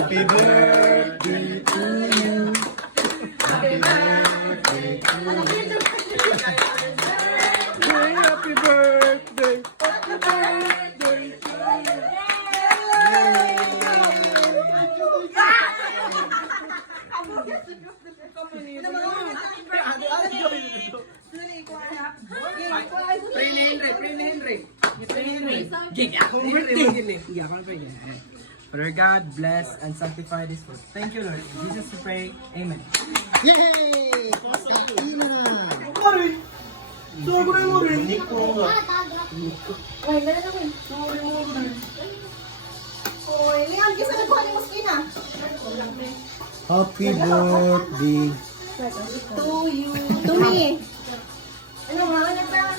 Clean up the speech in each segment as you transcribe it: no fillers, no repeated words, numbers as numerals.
Happy birthday to you. Happy birthday to you. Happy birthday. Happy birthday to you. Father God, bless and sanctify this food. Thank you, Lord. In Jesus we pray. Amen. Yay! Ina! Happy birthday. To you. To me. Ano nga, anak na?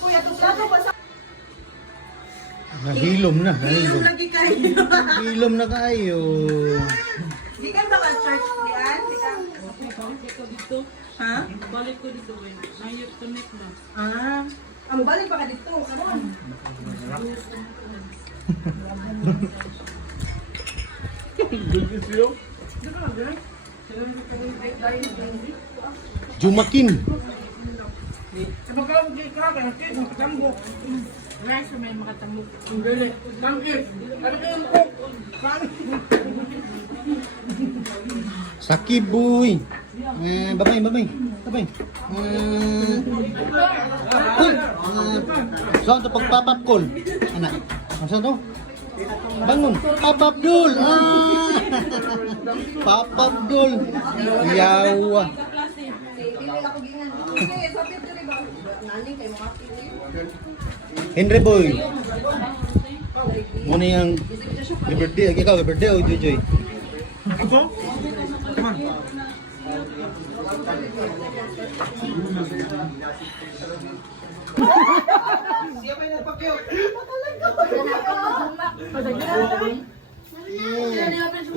Kuya, tutlapo pa sa... Nahilom na, nahilom. Lagi kayo. Hilom na kayo. Di ka ba ka-church diyan? Di ka? Ha? Balik ko dito eh. Nayot connect na. Ah. Ang balik pa ka dito. Ano? Jumakin. Rice may makatamok. Sakib boy. Babay, babay. Babay. Uy. Saan to pagpapap call? Anak. Saan to? Bangun. Papa Abdul. Papa Abdul. Yawa. Henry boy. Muna yung birthday. Ikaw, birthday o Joy?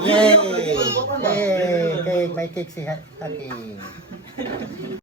Yay! Yay! May cake si Happy.